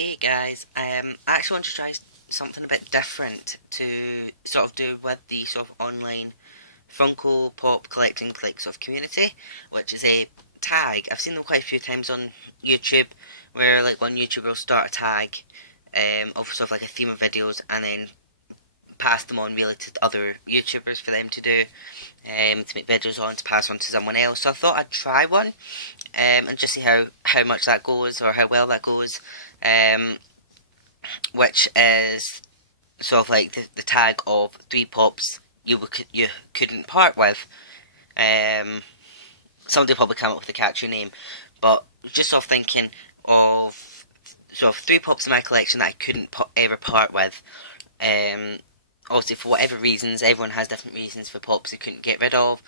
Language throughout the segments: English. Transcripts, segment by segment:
Hey guys, I actually want to try something a bit different to sort of do with the sort of online Funko Pop collecting sort of community, which is a tag. I've seen them quite a few times on YouTube, where like one YouTuber will start a tag of sort of like a theme of videos and then pass them on really to other YouTubers for them to do, to make videos on, to pass on to someone else. So I thought I'd try one, and just see how much that goes or how well that goes. Which is sort of like the tag of three pops you couldn't part with. Somebody will probably come up with a catchy name, but just sort of thinking of sort of three pops in my collection that I couldn't ever part with. Obviously, for whatever reasons, everyone has different reasons for pops they couldn't get rid of,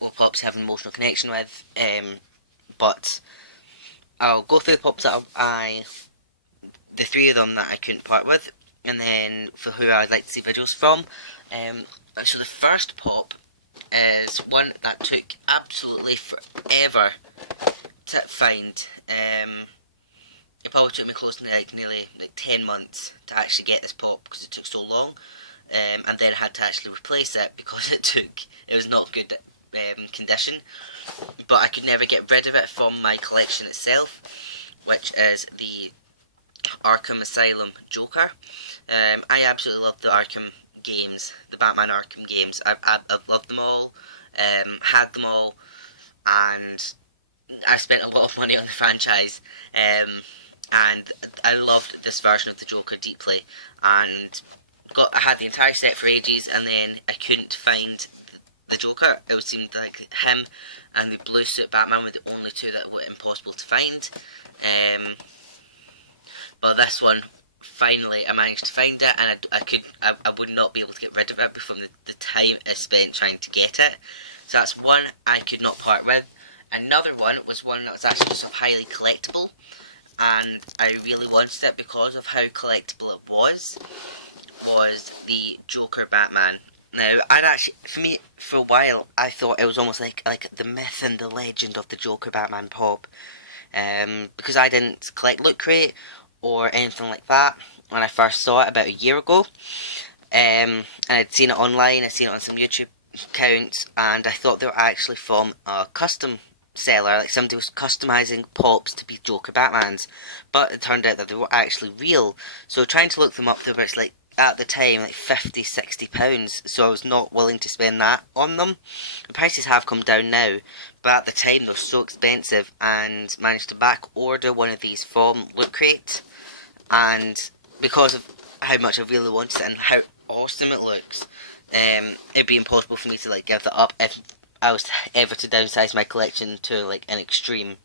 or pops they have an emotional connection with. But I'll go through the pops that the three of them that I couldn't part with, and then for who I'd like to see videos from. So the first pop is one that took absolutely forever to find. It probably took me close to nearly 10 months to actually get this pop because it took so long, and then I had to actually replace it because it was not good condition, but I could never get rid of it from my collection itself, which is the Arkham Asylum Joker. I absolutely love the Arkham games, the Batman Arkham games. I've loved them all, had them all, and I spent a lot of money on the franchise, and I loved this version of the Joker deeply, and I had the entire set for ages, and then I couldn't find the Joker. It seemed like him and the blue suit Batman were the only two that were impossible to find. But this one, finally, I managed to find it, and I would not be able to get rid of it from the time I spent trying to get it. So that's one I could not part with. Another one was one that was actually sort of highly collectible, and I really wanted it because of how collectible it was the Joker Batman. Now, for me, for a while, I thought it was almost like the myth and the legend of the Joker Batman pop, because I didn't collect Loot Crate or anything like that when I first saw it about a year ago, and I'd seen it online, I'd seen it on some YouTube accounts, and I thought they were actually from a custom seller, like somebody was customizing pops to be Joker Batmans, but it turned out that they were actually real. So trying to look them up, they were like, at the time, like £50–60, so I was not willing to spend that on them. The prices have come down now, but at the time they were so expensive, and managed to back order one of these from Loot Crate, and because of how much I really wanted it and how awesome it looks, it'd be impossible for me to give that up if I was ever to downsize my collection to an extreme.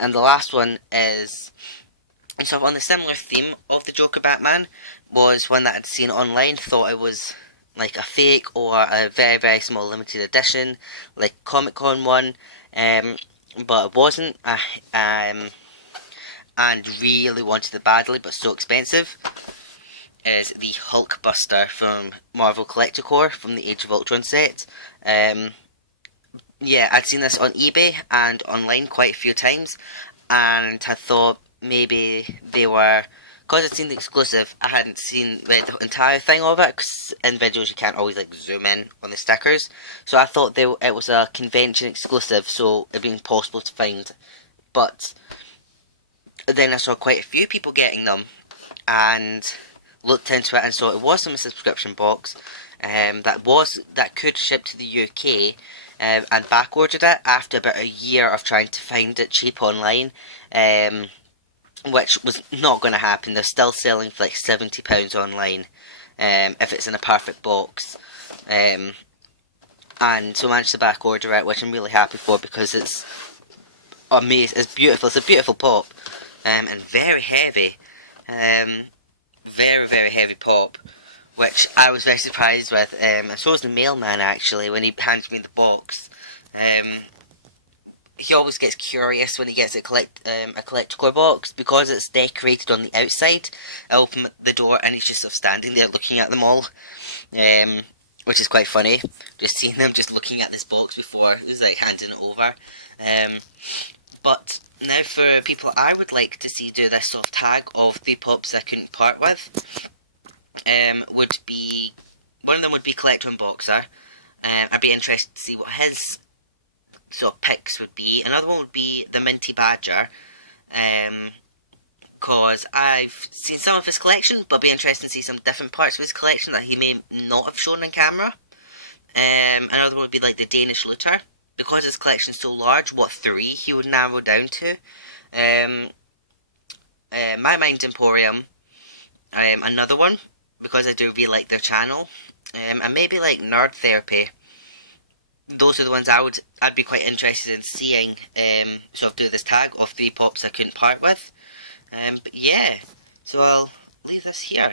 And the last one is sort of on the similar theme of the Joker Batman, was one that I'd seen online, thought it was like a fake or a very, very small limited edition, like Comic Con one, but it wasn't, and really wanted it badly, but so expensive, is the Hulkbuster from Marvel Collector from the Age of Ultron set. Yeah, I'd seen this on eBay and online quite a few times, and I thought maybe they were, because I'd seen the exclusive, I hadn't seen the entire thing of it, because in videos you can't always zoom in on the stickers, so I thought it was a convention exclusive, so it'd be impossible to find. But then I saw quite a few people getting them, and looked into it and saw it was from a subscription box, that could ship to the UK, and back ordered it after about a year of trying to find it cheap online, which was not going to happen. They're still selling for £70 online, if it's in a perfect box, and so I managed to back order it, which I'm really happy for, because it's amazing, it's beautiful, it's a beautiful pop, and very heavy, very, very heavy pop, which I was very surprised with, and so was the mailman actually, when he handed me the box. He always gets curious when he gets a collectible box, because it's decorated on the outside. I open the door and he's just sort of standing there looking at them all, which is quite funny, just seeing them just looking at this box before he's handing it over. But Now for people I would like to see do this sort of tag of 3 pops I couldn't part with, would be, one of them would be Collector and Boxer. I'd be interested to see what his sort of picks would be. Another one would be the Minty Badger, because I've seen some of his collection, but I'd be interested to see some different parts of his collection that he may not have shown on camera. Another one would be like the Danish Looter, because his collection's so large, what 3 he would narrow down to. My Mind Emporium, another one, because I do really like their channel, and maybe like Nerd Therapy. Those are the ones I'd be quite interested in seeing sort of do this tag of 3 pops I couldn't part with. But yeah, so I'll leave this here.